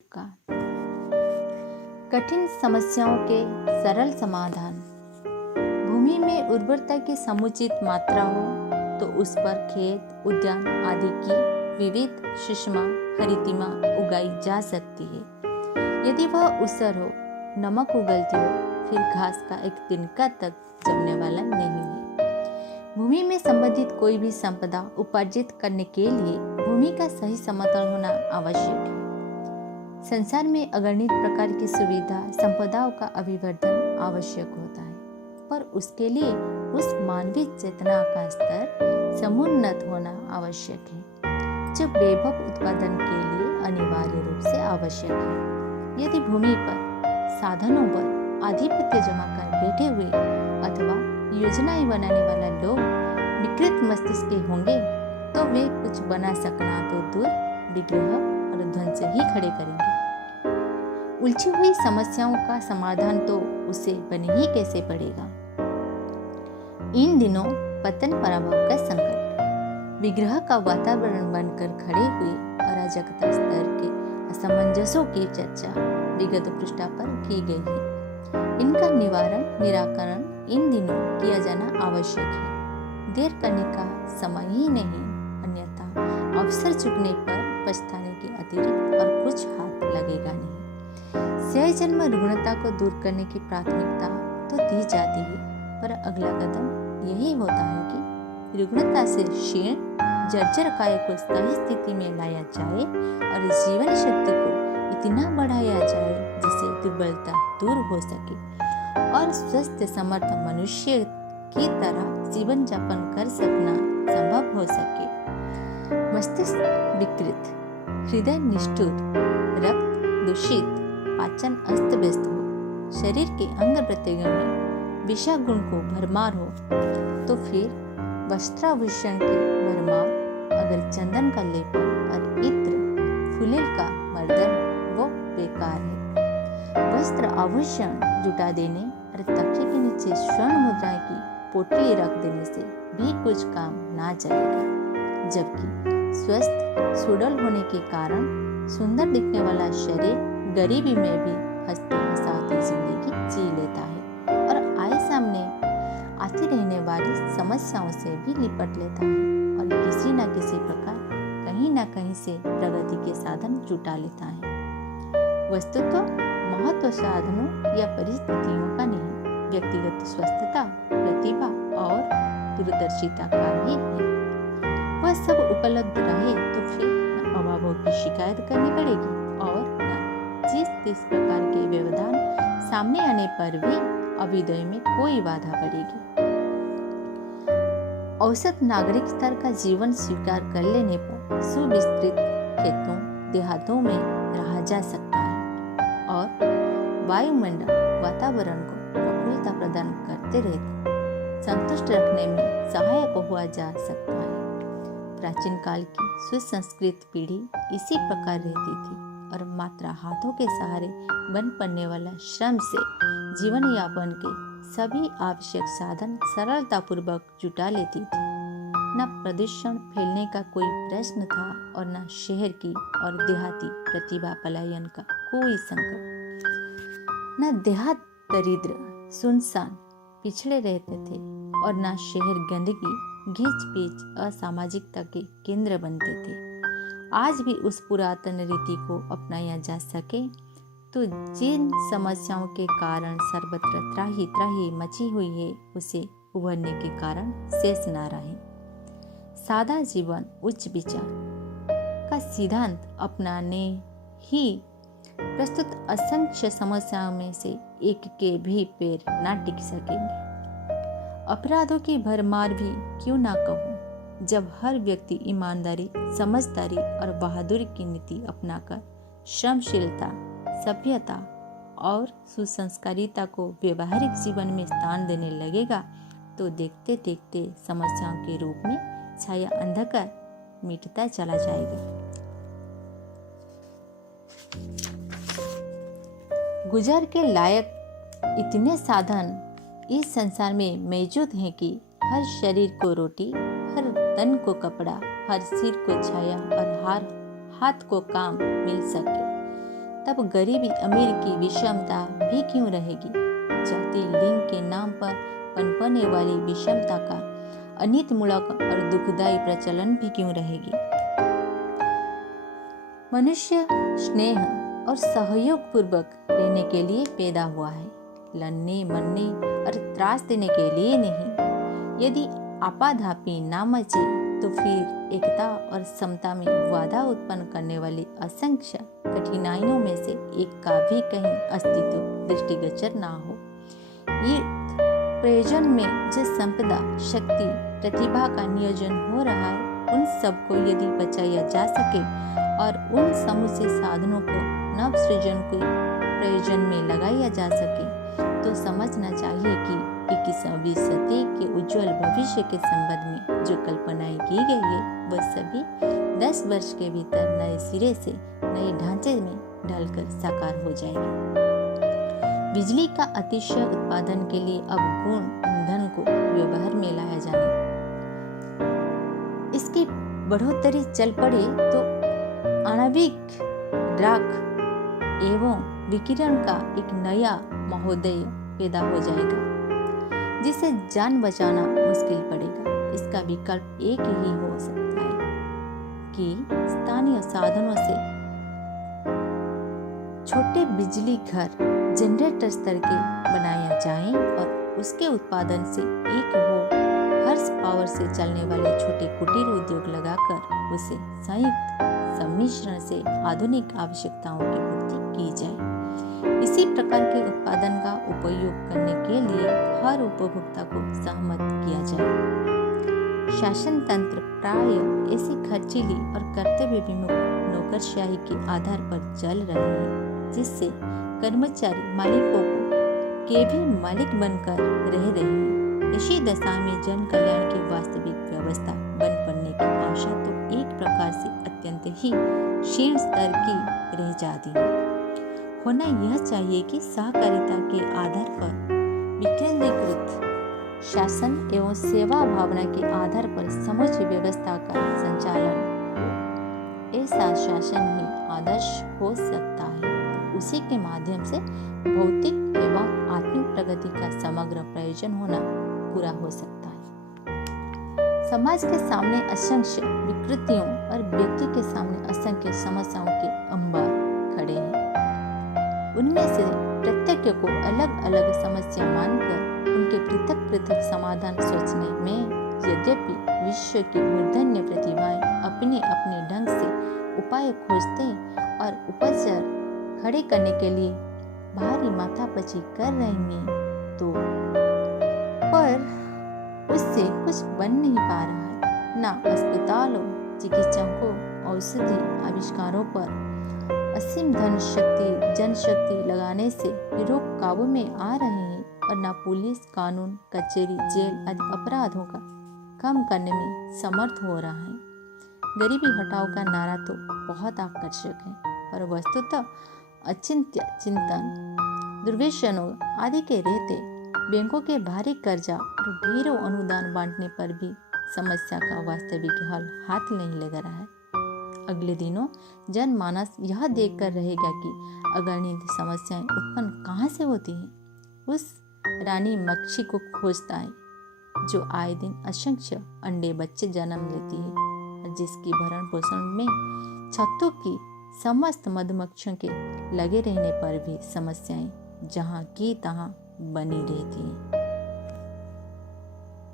का कठिन समस्याओं के सरल समाधान। भूमि में उर्वरता की समुचित मात्रा हो तो उस पर खेत, उद्यान आदि की विविध सुषमा हरितिमा उगाई जा सकती है। यदि वह ऊसर हो, नमक उगलती हो, फिर घास का एक तिनका तक जमने वाला नहीं है। भूमि में संबंधित कोई भी संपदा उपार्जित करने के लिए भूमि का सही समतल होना आवश्यक है। संसार में अगणित प्रकार की सुविधा संपदाओं का अभिवर्धन आवश्यक होता है, पर उसके लिए उस मानवीय चेतना का स्तर समुन्नत होना आवश्यक है, जो वैभव उत्पादन के लिए अनिवार्य रूप से आवश्यक है। यदि भूमि पर साधनों पर आधिपत्य जमा कर बैठे हुए अथवा योजनाएं बनाने वाला लोग विकृत मस्तिष्क के होंगे तो वे कुछ बना सकना तो दूर विग्रह और ध्वंस ही खड़े करेंगे। उलझी हुई समस्याओं का समाधान तो उसे बन ही कैसे पड़ेगा। इन दिनों पतन पराभव का संकट विग्रह का वातावरण बनकर खड़े हुए अराजकता स्तर के असमंजसों की चर्चा विगत पृष्ठा पर की गई है। इनका निराकरण इन दिनों किया जाना आवश्यक है। देर करने का समय ही नहीं, अन्यथा अवसर चुकने पर पछताने के अतिरिक्त और कुछ हाथ लगेगा नहीं। सह जन्म रुग्णता को दूर करने की प्राथमिकता तो दी जाती है, पर अगला कदम यही होता है कि रुग्णता से क्षीण जर्जर काय को सही स्थिति में लाया जाए और जीवन शक्ति को इतना बढ़ाया जाए जिससे दुर्बलता दूर हो सके और स्वस्थ समर्थ मनुष्य की तरह जीवन यापन कर सकना संभव हो सके। मस्तिष्क विकृत, हृदय निष्ठुर, रक्त दूषित, पाचन अस्त व्यस्त हो, शरीर के अंग प्रत्यंगों में विषा गुण को भरमार हो तो फिर वस्त्राभूषण की भरमार, अगर चंदन का लेपन और इत्र फुलेल का मर्दन वो बेकार है। वस्त्र आभूषण जुटा देने और तकिए के नीचे स्वर्ण मुद्राएं की पोटली रख देने से भी कुछ काम ना चलेगा, जबकि स्वस्थ सुडौल होने के कारण सुंदर दिखने वाला शरीर गरीबी में भी हंसते हंसाती जिंदगी जी लेता है और आए सामने आती रहने वाली समस्याओं से भी निपट लेता है और किसी न किसी प्रकार कहीं न कहीं से प्रगति के साधन जुटा लेता है। वस्तुतः महत्व साधनों या परिस्थितियों का नहीं, व्यक्तिगत स्वस्थता, प्रतिभा और दूरदर्शिता का ही है। वह सब उपलब्ध रहे तो फिर न अभावों की शिकायत करनी पड़ेगी और न जिस प्रकार के व्यवधान सामने आने पर भी अभ्युदय में कोई बाधा पड़ेगी। औसत नागरिक स्तर का जीवन स्वीकार कर लेने पर सुविस्तृत खेतों देहातों में रहा जा सकता है और वायुमंडल वातावरण को प्रफुल्लता प्रदान करते रहते संतुष्ट रखने में सहायक हुआ जा सकता है। प्राचीन काल की सुसंस्कृत पीढ़ी इसी प्रकार रहती थी और मात्र हाथों के सहारे बन पड़ने वाला श्रम से जीवन यापन के सभी आवश्यक साधन सरलता पूर्वक जुटा लेती थी। न प्रदूषण फैलने का कोई प्रश्न था और न शहर की और देहाती प्रतिभा पलायन का कोई संकट। न देहात दरिद्र सुनसान पिछड़े रहते थे और न शहर गंदगी घींच पीच असामाजिकता के केंद्र बनते थे। आज भी उस पुरातन रीति को अपनाया जा सके तो जिन समस्याओं के कारण सर्वत्र त्राही त्राही मची हुई है उसे उभरने के कारण शेष न रहे। सादा जीवन उच्च विचार का सिद्धांत अपनाने ही प्रस्तुत असंख्य समस्याओं में से एक के भी पैर न टिक सकेंगे। अपराधों की भरमार भी क्यों ना कहूँ, जब हर व्यक्ति ईमानदारी, समझदारी और बहादुरी की नीति अपनाकर श्रमशीलता, सभ्यता और सुसंस्कारिता को व्यवहारिक जीवन में स्थान देने लगेगा तो देखते देखते समस्याओं के रूप में छाया अंधकार मिटता चला जाएगा। गुजर के लायक इतने साधन इस संसार में मौजूद हैं कि हर शरीर को रोटी, हर तन को कपड़ा, हर सिर को छाया और हर हाथ को काम मिल सके। तब गरीबी अमीर की विषमता भी क्यों रहेगी? जाति लिंग के नाम पर पनपने वाली विषमता का अनीतिमूलक और दुखदायी प्रचलन भी क्यों रहेगी? मनुष्य स्नेह और सहयोग पूर्वक रहने के लिए पैदा हुआ है, लड़ने मरने और त्रास देने के लिए नहीं। यदि आपाधापी ना मचे तो फिर एकता और समता में बाधा उत्पन्न करने वाली असंख्य कठिनाइयों में से एक का भी कहीं अस्तित्व दृष्टिगोचर ना हो। ये प्रयोजन में जो संपदा, शक्ति, प्रतिभा का नियोजन हो रहा है, उन सबको यदि बचाया जा सके और उन समुचित साधनों को नव सृजन के प्रयोजन में लगाया जा सके, तो समझना चाहिए कि 21वीं सदी के उज्जवल भविष्य के संबंध में जो कल्पनाएं की गई है, वह सभी 10 वर्ष के भीतर नए सिरे से नए ढांचे में ढलकर साकार हो जाएगी। बिजली का अतिशय उत्पादन के लिए अब गौण ईंधन को व्यवहार में लाया जाने, इसकी बढ़ोतरी चल पड़े तो आणविक राख एवं विकिरण का एक नया महोदय पैदा हो जाएगा, जिसे जान बचाना मुश्किल पड़ेगा। इसका विकल्प एक ही हो सकता है कि स्थानीय साधनों से छोटे बिजली घर जनरेटर स्तर के बनाया जाए और उसके उत्पादन से एक हो हॉर्स पावर से चलने वाले छोटे कुटीर उद्योग लगाकर उसे संयुक्त सम्मिश्रण से आधुनिक आवश्यकताओं की पूर्ति की जाए। इसी प्रकार के उत्पादन का उपयोग करने के लिए हर उपभोक्ता को सहमत किया जाए। शासन तंत्र प्राय ऐसी खर्चीली और कर्तव्य विमुख नौकरशाही के आधार पर चल रहे हैं, जिससे कर्मचारी मालिकों के भी मालिक बनकर रह रहे हैं। इसी दशा में जन कल्याण की वास्तविक व्यवस्था बन पड़ने की आशा तो एक प्रकार से अत्यंत ही क्षीण स्तर की रह जाती है। होना यह चाहिए कि सहकारिता के आधार पर विकेंद्रीकृत शासन एवं सेवा भावना के आधार पर समूची व्यवस्था का संचालन हो। ऐसा शासन ही आदर्श हो सकता है। उसी के माध्यम से भौतिक एवं आत्मिक प्रगति का समग्र प्रयोजन होना पूरा हो सकता है। समाज के सामने असंख्य विकृतियों और व्यक्ति के सामने असंख्य समस्याओं के अंबार खड़े हैं। उनमें से प्रत्येक को अलग अलग समस्या मानकर उनके पृथक पृथक समाधान सोचने में यद्यपि विश्व की मूर्धन्य प्रतिभाएं अपने अपने ढंग से उपाय खोजते और उपचार खड़े करने के लिए भारी माथापच्ची कर रही हैं, तो पर उससे कुछ बन नहीं पा रहा है। ना अस्पतालों, चिकित्सकों, औषधि आविष्कारों पर असीम धन शक्ति, जनशक्ति लगाने से रोग काबू में आ रहे हैं और ना पुलिस, कानून, कचहरी, जेल आदि अपराधों का कम करने में समर्थ हो रहा है। गरीबी हटाओ का नारा तो बहुत आकर्षक है, पर वस्तुतः अचिंत्य चिंतन, दुर्व्यसनों आदि के रहते बैंकों के भारी कर्जा और ढेरों अनुदान बांटने पर भी समस्या का वास्तविक हल हाथ नहीं लग रहा है। अगले दिनों जनमानस यह देखकर रहेगा कि अगणित समस्याएं उत्पन्न कहाँ से होती हैं। उस रानी मक्खी को खोजता है जो आए दिन असंख्य अंडे बच्चे जन्म लेती है और जिसकी भरण पोषण में छत्तों की समस्त मधुमक्खियों के लगे रहने पर भी समस्याएं जहाँ की तहाँ बनी रहती हैं।